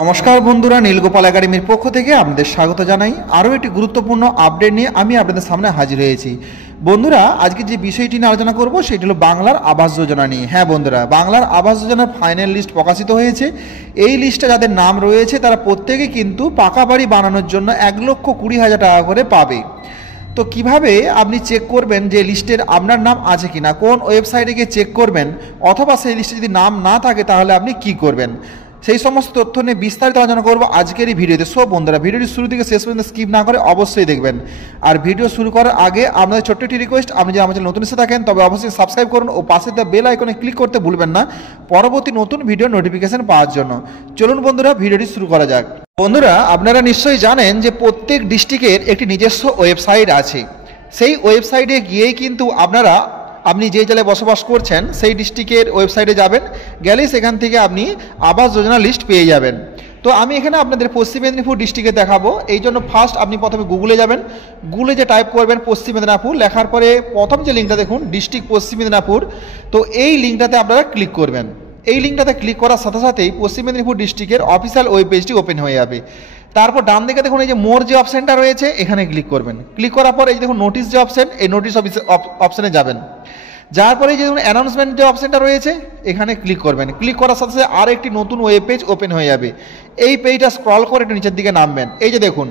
নমস্কার বন্ধুরা, নীলগোপাল একাডেমির পক্ষ থেকে আপনাদের স্বাগত জানাই। আরও একটি গুরুত্বপূর্ণ আপডেট নিয়ে আমি আপনাদের সামনে হাজির হয়েছি। বন্ধুরা, আজকে যে বিষয়টি নিয়ে আলোচনা করব সেটি হলো বাংলার আবাস যোজনা নিয়ে। হ্যাঁ বন্ধুরা, বাংলার আবাস যোজনার ফাইনাল লিস্ট প্রকাশিত হয়েছে। এই লিস্টে যাদের নাম রয়েছে তারা প্রত্যেকে কিন্তু পাকা বাড়ি বানানোর জন্য 1,20,000 টাকা করে পাবে। তো কিভাবে আপনি চেক করবেন যে লিস্টের আপনার নাম আছে কিনা, কোন ওয়েবসাইটে গিয়ে চেক করবেন, অথবা সেই লিস্টে যদি নাম না থাকে তাহলে আপনি কি করবেন, সেই সমস্ত তথ্য নিয়ে বিস্তারিত আলোচনা করবো আজকের এই ভিডিওতে। সো বন্ধুরা, ভিডিওটি শুরু থেকে শেষ পর্যন্ত স্কিপ না করে অবশ্যই দেখবেন। আর ভিডিও শুরু করার আগে আপনাদের ছোট্ট একটি রিকোয়েস্ট, আপনি যদি আমার চ্যানেল নতুন এসে থাকেন তবে অবশ্যই সাবস্ক্রাইব করুন ও পাশে দেওয়া বেল আইকনে ক্লিক করতে ভুলবেন না পরবর্তী নতুন ভিডিও নোটিফিকেশন পাওয়ার জন্য। চলুন বন্ধুরা, ভিডিওটি শুরু করা যাক। বন্ধুরা, আপনারা নিশ্চয়ই জানেন যে প্রত্যেক ডিস্ট্রিক্টের একটি নিজস্ব ওয়েবসাইট আছে। সেই ওয়েবসাইটে গিয়েই কিন্তু আপনি যে জেলায় বসবাস করছেন সেই ডিস্ট্রিক্টের ওয়েবসাইটে যাবেন, গেলেই সেখান থেকে আপনি আবাস যোজনা লিস্ট পেয়ে যাবেন। তো আমি এখানে আপনাদের পশ্চিম মেদিনীপুর ডিস্ট্রিক্টে দেখাবো। এই জন্য ফার্স্ট আপনি প্রথমে গুগলে যাবেন, গুগলে যে টাইপ করবেন পশ্চিম মেদিনীপুর, লেখার পরে প্রথম যে লিঙ্কটা দেখুন ডিস্ট্রিক্ট পশ্চিম মেদিনীপুর, তো এই লিঙ্কটাতে আপনারা ক্লিক করবেন। এই লিঙ্কটাতে ক্লিক করার সাথে সাথেই পশ্চিম মেদিনীপুর ডিস্ট্রিক্টের অফিসিয়াল ওয়েব পেজটি ওপেন হয়ে যাবে। তারপর ডান দিকে দেখুন এই যে মোর যে অপশানটা রয়েছে এখানে ক্লিক করবেন। ক্লিক করার পর এই দেখুন নোটিশ যে অপশান, এই নোটিশ অপশানে যাবেন। যাওয়ার পরে যে দেখুন অ্যানাউন্সমেন্ট যে অপশানটা রয়েছে এখানে ক্লিক করবেন। ক্লিক করার সাথে সাথে আর একটি নতুন ওয়েব পেজ ওপেন হয়ে যাবে। এই পেজটা স্ক্রল করে একটু নিচের দিকে নামবেন। এই যে দেখুন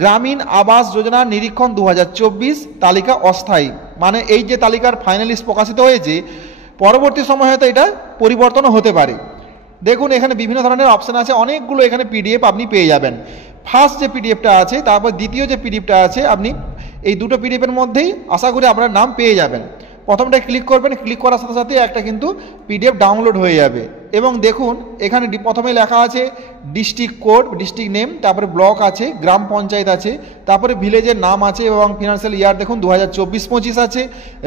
গ্রামীণ আবাস যোজনা নিরীক্ষণ 2024 তালিকা অস্থায়ী, মানে এই যে তালিকার ফাইনাল লিস্ট প্রকাশিত হয়েছে পরবর্তী সময় হয়তো এটা পরিবর্তনও হতে পারে। দেখুন এখানে বিভিন্ন ধরনের অপশান আছে, অনেকগুলো এখানে পিডিএফ আপনি পেয়ে যাবেন। ফার্স্ট যে পিডিএফটা আছে, তারপর দ্বিতীয় যে পিডিএফটা আছে, আপনি এই দুটো পিডিএফের মধ্যেই আশা করি আপনার নাম পেয়ে যাবেন। প্রথমটা ক্লিক করবেন, ক্লিক করার সাথে সাথে একটা কিন্তু পিডিএফ ডাউনলোড হয়ে যাবে। এবং দেখুন এখানে প্রথমে লেখা আছে ডিস্ট্রিক্ট কোড, ডিস্ট্রিক্ট নেম, তারপরে ব্লক আছে, গ্রাম পঞ্চায়েত আছে, তারপরে ভিলেজের নাম আছে এবং ফিনান্সিয়াল ইয়ার দেখুন 2024-25 আছে,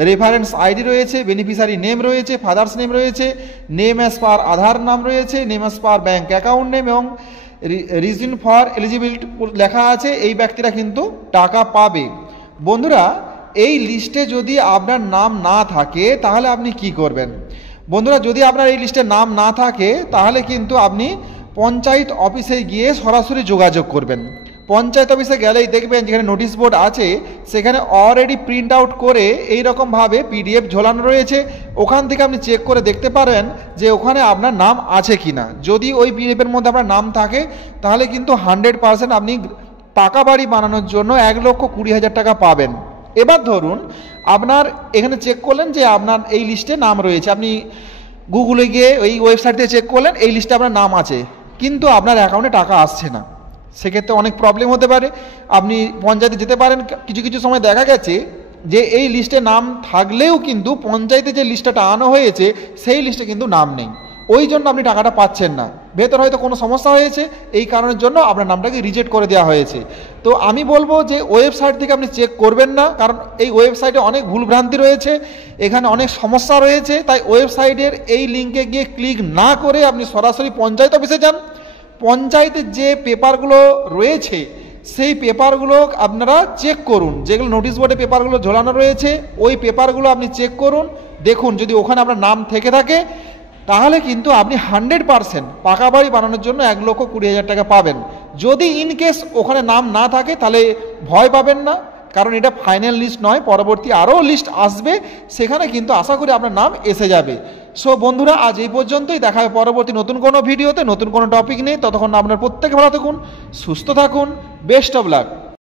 রেফারেন্স আইডি রয়েছে, বেনিফিশিয়ারি নেম রয়েছে, ফাদার্স নেম রয়েছে, নেম অ্যাজ পার আধার নাম রয়েছে, name as per bank account name এবং রিজন ফর এলিজিবিলিটি লেখা আছে। এই ব্যক্তিরা কিন্তু টাকা পাবে। বন্ধুরা, এই লিস্টে যদি আপনার নাম না থাকে তাহলে আপনি কি করবেন? বন্ধুরা, যদি আপনার এই লিস্টে নাম না থাকে তাহলে কিন্তু আপনি পঞ্চায়েত অফিসে গিয়ে সরাসরি যোগাযোগ করবেন। পঞ্চায়েত অফিসে গেলেই দেখবেন যেখানে নোটিশ বোর্ড আছে সেখানে অলরেডি প্রিন্ট আউট করে এইরকমভাবে পিডিএফ ঝোলানো রয়েছে। ওখান থেকে আপনি চেক করে দেখতে পারেন যে ওখানে আপনার নাম আছে কি না। যদি ওই পিডিএফের মধ্যে আপনার নাম থাকে তাহলে কিন্তু 100% আপনি পাকা বাড়ি বানানোর জন্য 1,20,000 টাকা পাবেন। এবার ধরুন আপনার এখানে চেক করলেন যে আপনার এই লিস্টে নাম রয়েছে, আপনি গুগলে গিয়ে ওই ওয়েবসাইট থেকে চেক করলেন এই লিস্টে আপনার নাম আছে, কিন্তু আপনার অ্যাকাউন্টে টাকা আসছে না। সেক্ষেত্রে অনেক প্রবলেম হতে পারে। আপনি পঞ্চায়েতে যেতে পারেন, কিছু কিছু সময় দেখা গেছে যে এই লিস্টে নাম থাকলেও কিন্তু পঞ্চায়েতে যে লিস্টটা আনা হয়েছে সেই লিস্টে কিন্তু নাম নেই, ওই জন্য আপনি টাকাটা পাচ্ছেন না। ভেতর হয়তো কোনো সমস্যা হয়েছে, এই কারণের জন্য আপনার নামটাকে রিজেক্ট করে দেওয়া হয়েছে। তো আমি বলবো যে ওয়েবসাইট থেকে আপনি চেক করবেন না, কারণ এই ওয়েবসাইটে অনেক ভুলভ্রান্তি রয়েছে, এখানে অনেক সমস্যা রয়েছে। তাই ওয়েবসাইটের এই লিঙ্কে গিয়ে ক্লিক না করে আপনি সরাসরি পঞ্চায়েত অফিসে যান। পঞ্চায়েতের যে পেপারগুলো রয়েছে সেই পেপারগুলো আপনারা চেক করুন, যেগুলো নোটিশ বোর্ডে পেপারগুলো ঝোলানো রয়েছে ওই পেপারগুলো আপনি চেক করুন। দেখুন যদি ওখানে আপনার নাম থেকে থাকে তাহলে কিন্তু আপনি 100% পাকা বাড়ি বানানোর জন্য 1,20,000 টাকা পাবেন। যদি ইনকেস ওখানে নাম না থাকে তাহলে ভয় পাবেন না, কারণ এটা ফাইনাল লিস্ট নয়, পরবর্তী আরও লিস্ট আসবে, সেখানে কিন্তু আশা করি আপনার নাম এসে যাবে। সো বন্ধুরা, আজ এই পর্যন্তই। দেখা হবে পরবর্তী নতুন কোনো ভিডিওতে নতুন কোনো টপিক নিয়ে। ততক্ষণ আপনার প্রত্যেকে ভালো থাকুন, সুস্থ থাকুন, বেস্ট অফ লাক।